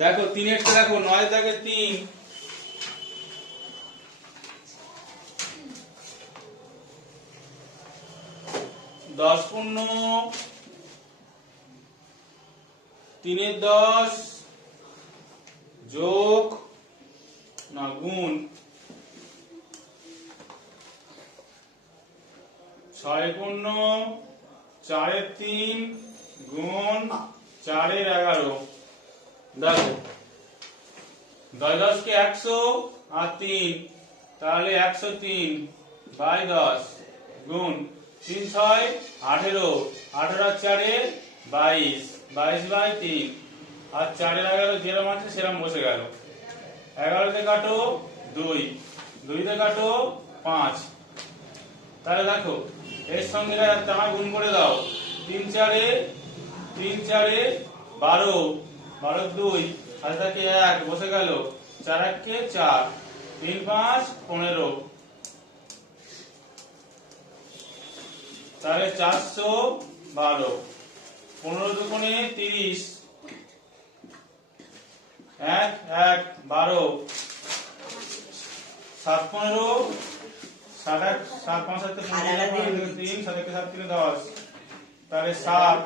দেখো 3 দেখো 9 দাগে 3, 10 পূর্ণ 3 10 যোগ না গুণ 6 পূর্ণ 4 3 গুণ 4 11। দেখো 10 10 কে 100 আর 3, তাহলে 103 বাই 10 গুণ 3 6 18, 18 আর 4 22, 22 বাই 3 আর 4 11 যেরকম আছে সেরকম বসে গেল। 11 তে কাটো 2, 2 তে কাটো 5। তাহলে দেখো এর সঙ্গে টানা গুণ করে দাও। 3 4 12, 12 2 আর থাকে 1 বসে গেল। 4 1 কে 4, 3 5 15, তাহলে 412। 15 দুগুণে 30, 1 1 12, 7 15, 7 1 7 5 7 3 7 1 7 3 10, তাহলে 7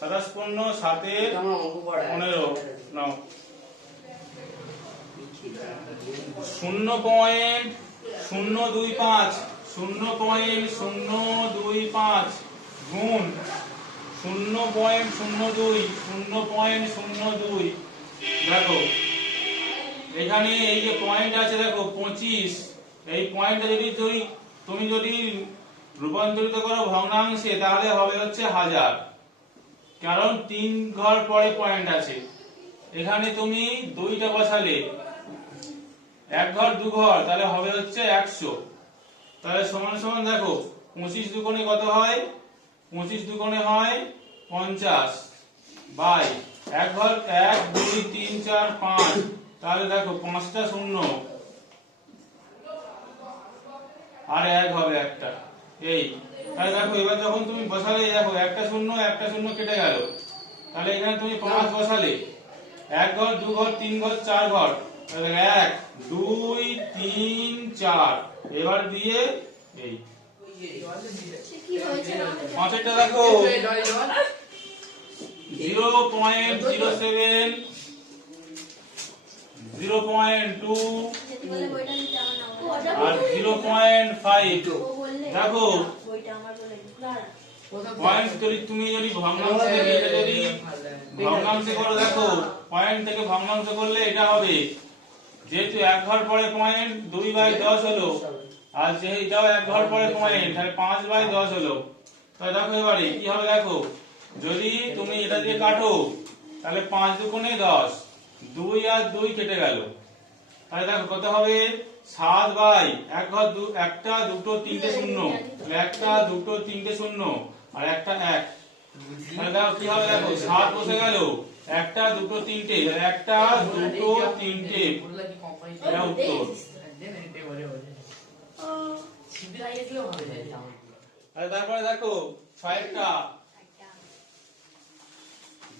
27 15 7 15 নাও। 0.025 0.025 গুণ 0.02 0.02। দেখো এখানে এই যে পয়েন্ট আছে দেখো 25, এই পয়েন্টটা যদি তুমি যদি রূপান্তরিত করো ভগ্নাংশে তাহলে হবে হচ্ছে 1000, কারণ 3 ঘর পরে পয়েন্ট আছে। এখানে তুমি 2টা বসালে 1 ঘর 2 ঘর, তাহলে হবে হচ্ছে 100। তাহলে সমান সমান দেখো 25 দুগুণে কত হয়, 25 দুগুণে হয় 50 বাই 1 ঘর 1 2 3 4 5, তাহলে দেখো 5টা শূন্য আর 1 হবে একটা। এই তাহলে দেখো এবার যখন তুমি বসালে দেখো একটা শূন্য কেটে গেল। তাহলে এখানে তুমি 5 বসালে 1 ঘর 2 ঘর 3 ঘর 4 ঘর, তাহলে 1 2 3 4, এবার দিয়ে এই পাঁচেরটা দেখো 0.07 0.2 আর 0.5। দেখো পয়েন্ট তুমি যদি ভগ্নাংশ থেকে এটা যদি ভগ্নাংশে করো, দেখো পয়েন্ট থেকে ভগ্নাংশ করলে এটা হবে, যেহেতু 1 ঘর পরে পয়েন্ট 2/10 হলো, আর যেহেতু 1 ঘর পরে পয়েন্ট তাহলে 5/10 হলো। তাহলে দেখো এবারে কি হবে, দেখো যদি তুমি এটা দিয়ে কাটো তাহলে 5 দুগুণে 10, 2 আর 2 কেটে গেল। তাহলে দেখো কত হবে 7/1 ঘর 1টা 2টো 3টে শূন্য, তাহলে 1টা 2টো 3টে শূন্য আর একটা 1, তাহলে দেখো কি হবে, দেখো 7 বসে গেল, 1টা 2টো 3টে, 1টা 2টো 3টে, এটা উত্তর। তারপরে দেখো 6টা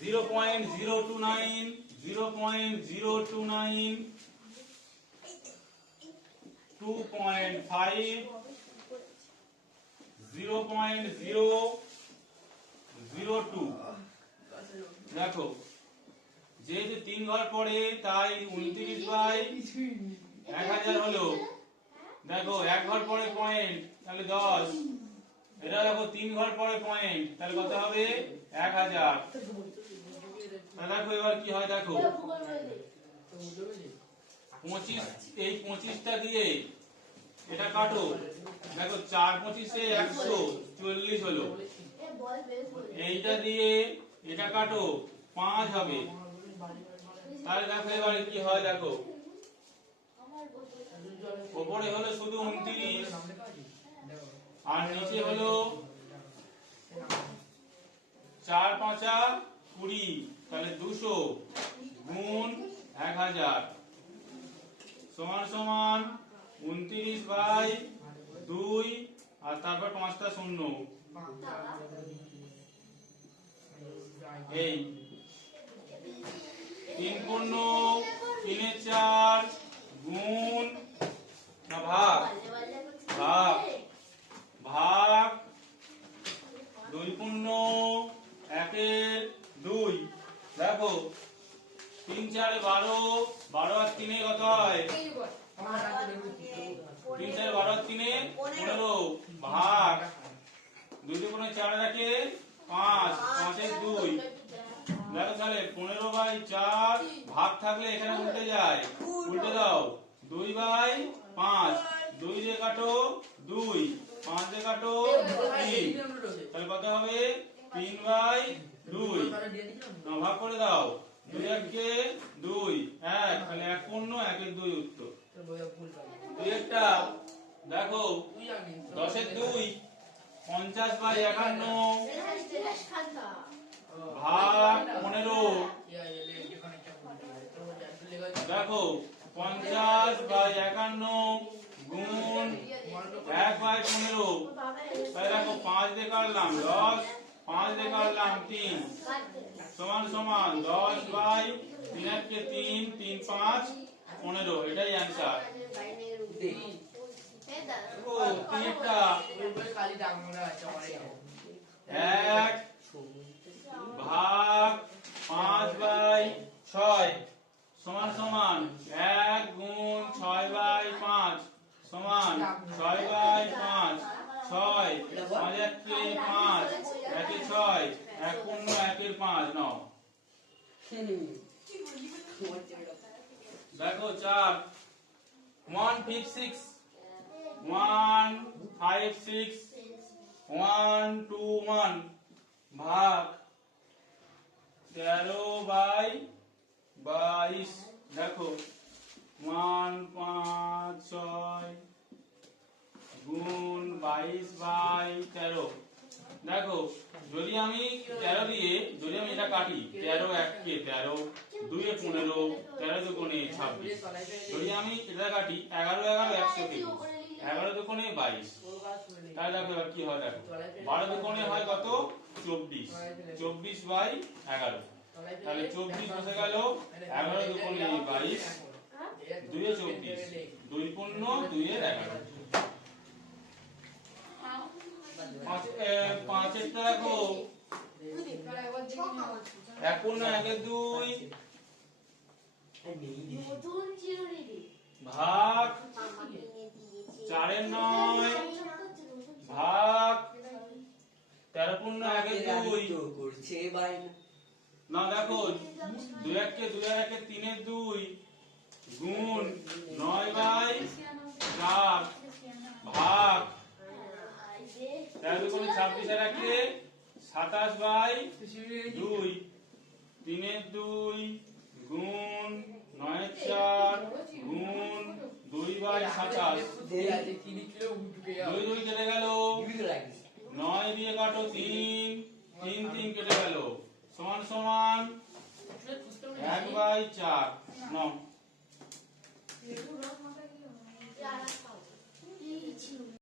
0.029 0.029 2.5 0.002। দেখো যেহেতু 3 ঘর পরে তাই 29/1000 হলো। দেখো 1 ঘর পরে পয়েন্ট তাহলে 10, এটা দেখো 3 ঘর পরে পয়েন্ট তাহলে কত হবে 1000। তাহলে দেখো এবার কি হয়, দেখো 25, এই 25টা দিয়ে এটা কাটো, দেখো 4 25 140 হলো। এইটা দিয়ে এটা কাটো 5 হবে। তাহলে দেখো এবারে কি হয়, দেখো উপরে হলো শুধু 29 আর নিচে হলো 4 5 20, তাহলে 200 গুণ 1000 সমান সমান 29/2 আর তারপর 5টা শূন্য। এই তিন পূর্ণ তিনের চার গুণ না ভাগ ভাগ ভাগ দুই পূর্ণ একের দুই। দেখো তিন চারে 12, 12 আর 3 কত হয়? 3 4 12 আর 3 15 ভাগ দুই দুগুণে 4 রাখে 5, 5 এর 2। দেখো তাহলে 15/4 ভাগ থাকলে এখানে উল্টে যায়, উল্টে দাও 2/5, 2 দিয়ে কাটো 2, 5 দিয়ে কাটো 3, তাহলে কত হবে 3/2। ভাগ করে দাও 2 1 2 1, তাহলে 1 পূর্ণ 1 এর 2 উত্তর। 2 একটা দেখো 10 এর 2 50/51 ভাগ 15। দেখো 50/51 গুণ 1/15। তাই দেখো 5 দিয়ে কাটলাম 10, 5 দিয়ে কাটলাম 3 সমান সমান 10/3 কে 3, 3 5 15। এটাই অ্যান্সার। দেখো 3টা 1 ভাগ 5/6 সমান সমান 1 গুণ 6/5 সমান 6/5 6 5 1 5 1 6 1 পূর্ণ 1 এর 5 নাও। দেখো 4 156 156 121 ভাগ 13/22। দেখো 1 5 6 গুণ 22/13। দেখো যদি আমি 13 দিয়ে যদি আমি এটা কাটি 13 1 কে 13 2 এ 15 13 দুগুণে 26। যদি আমি এটা কাটি 11 11 123 11 দুগুণে 22। তাহলে দেখো এবার কি হয়, দেখো 12 দুগুণে হয় কত 24, 24/11। তাহলে 24 বসে গেল 11 দুগুণে 22 2 এ 24 2 পূর্ণ 2 এর 11। 5 এরটা দেখো 1 পূর্ণ 1 এর 2 ভাগ 4 এর 9 ভাগ 13 পূর্ণ 1 এর 2 না। দেখো 2 1 কে 2 আর 1 কে 3 এর 2 গুণ 9/4 ভাগ 13 দুগুণে 26 আর 1 এ 27/2 3 এর 2 গুণ 9 এর 4 গুণ 2/27। 2 2 কেটে গেল 9 দিয়ে কাটো 3 3 3 কেটে গেল সমান সমান 1/4 নাও।